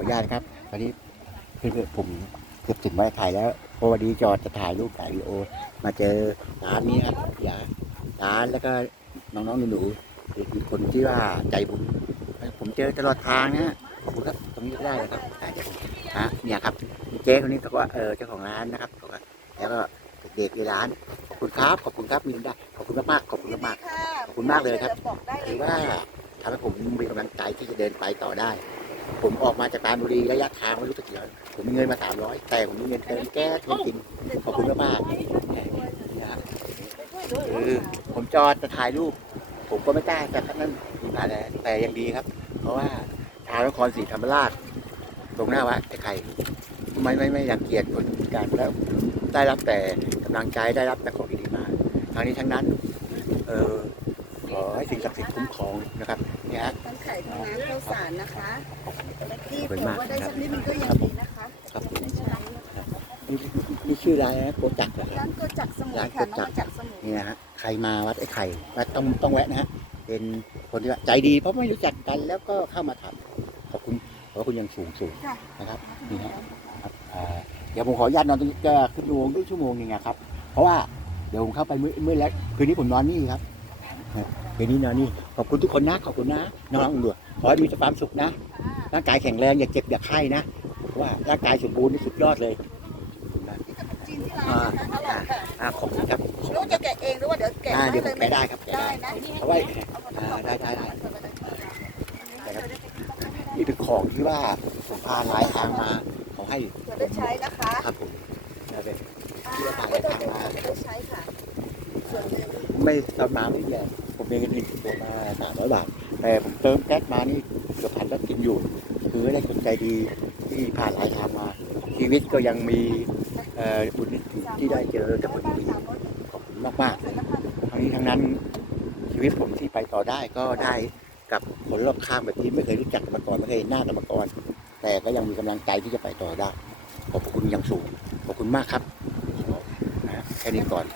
ออนุญาตนะครับตอนนี้เพื่อนๆผมเกือบถึงวันถ่ายแล้วเพราะวันนี้จอดจะถ่ายรูปถ่ายวีดีโอ มาเจอร้านนี้ครับอย่าร้านแล้วก็น้องๆหนูๆคือคนที่ว่าใจบุญผมเจอตลอดทางนะฮะขอบคุณครับตรงนี้ก็ได้เลยครับอ่าเดี๋ยวผมฮะเนี่ยครับเจ๊คนนี้เขาก็เออเจ้าของร้านนะครับเขาก็แล้วก็เด็กๆในร้านขอบคุณครับขอบคุณครับมีได้ขอบคุณมากๆขอบคุณมากๆขอบคุณมากเลยครับบอกได้ถือว่าทำให้ผมมีกำลังใจที่จะเดินไปต่อได้ ผมออกมาจากการบุรีระยะทางไม่รู้กี่กิโลผมมีเงินมาสามร้อยแต่ผมมีเงินเติมแก๊สเงินกินขอบคุณมากๆคือผมจอดจะถ่ายรูป ผมก็ไม่กล้าจะขั้นนั้นมาแล้วแต่ยังดีครับ เพราะว่าทางนครศรีธรรมราชตรงหน้าวัดไอ้ไข่ไม่ไม่ไม่รังเกียจคนพิการแล้วได้รับแต่กำลังใจได้รับแต่ของดีๆมาทางนี้ทั้งนั้น เออขอให้สิ่งศักดิ์สิทธิ์คุ้มครองนะครับ ไข่ทั้งน้ำข้าวสารนะคะที่ขอบคุณผมมากว่าได้ครับสักนิดมันก็ยังดีนะคะครับผมไม่ใช่นี่นี่ชื่อร้านอะไรนะโกจักรเหรอร้านโกจักสมุนร้านค่ะโกน้จัอกงมาจากสมุนนี่นะฮะใครมาวัดไอ้ไข่วัดต้องต้องแวะนะฮะเป็นคนที่ว่าใจดีเพราะไม่รู้จักกันแล้วก็เข้ามาทำขอบคุณขอบคุณอยังสูงสูงค่ะนะครับนี่ฮะ ครับอ่าเดี๋ยวผมขออนุญาตนอนตรงนี้จะขึ้นดวงด้วยชั่วโมงหนึงนะครับ เพราะว่าเดี๋ยวผมเข้าไปมืดมืดแล้วคืนนี้ผมนอนนี่ครับ ครับคืนนี้นอนนี่ขอบคุณทุกคนนะขอบคุณนะน้องๆด้วยขอให้มีความสุขนะร่างกายแข็งแรงอย่าเจ็บอย่าไข้นะเพราะว่าร่างกายสมบูรณ์นี่สุดยอดเลยนี่ขนมจีนที่ร้านนะคะอร่อยค่ะอ่าขอบคุณครับลูกจะแกะเองหรือว่าเดี๋ยวแกะอ่าให้เดี๋ยวผเลมยแกะได้ครับแกะได้ได้นะเพราะว่าเอามาอ่าได้ได้ได้เอามาได้นี่เป็นของที่ว่าผมพาหลายทางมาเขาให้เผื่อได้ใช้นะคะครับผมนะเป็นอ่าที่เราพาไม่ได้ต้องทางมา ได้ใช้ค่ะ ส่วนหนึ่ง ไม่ตอนมาไม่แย่ผมมีเงินหนึ่งตัวมาสามร้อยบาท แต่ผมเติมแก๊สมานี่เกือบพันแล้วกินอยู่ คือได้คนใจดีที่ผ่านหลายทางมา ชีวิตก็ยังมีบุญที่ได้เจอกับคนดีขอบคุณมากๆทั้งนี้ทั้งนั้นชีวิตผมที่ไปต่อได้ก็ได้กับคนรอบข้างแบบที่ไม่เคยรู้จักกันมาก่อนไม่เคยหน้ากันมาก่อน แต่ก็ยังมีกำลังใจที่จะไปต่อได้ขอบคุณอย่างสูงขอบคุณมากครับแค่นี้ก่อน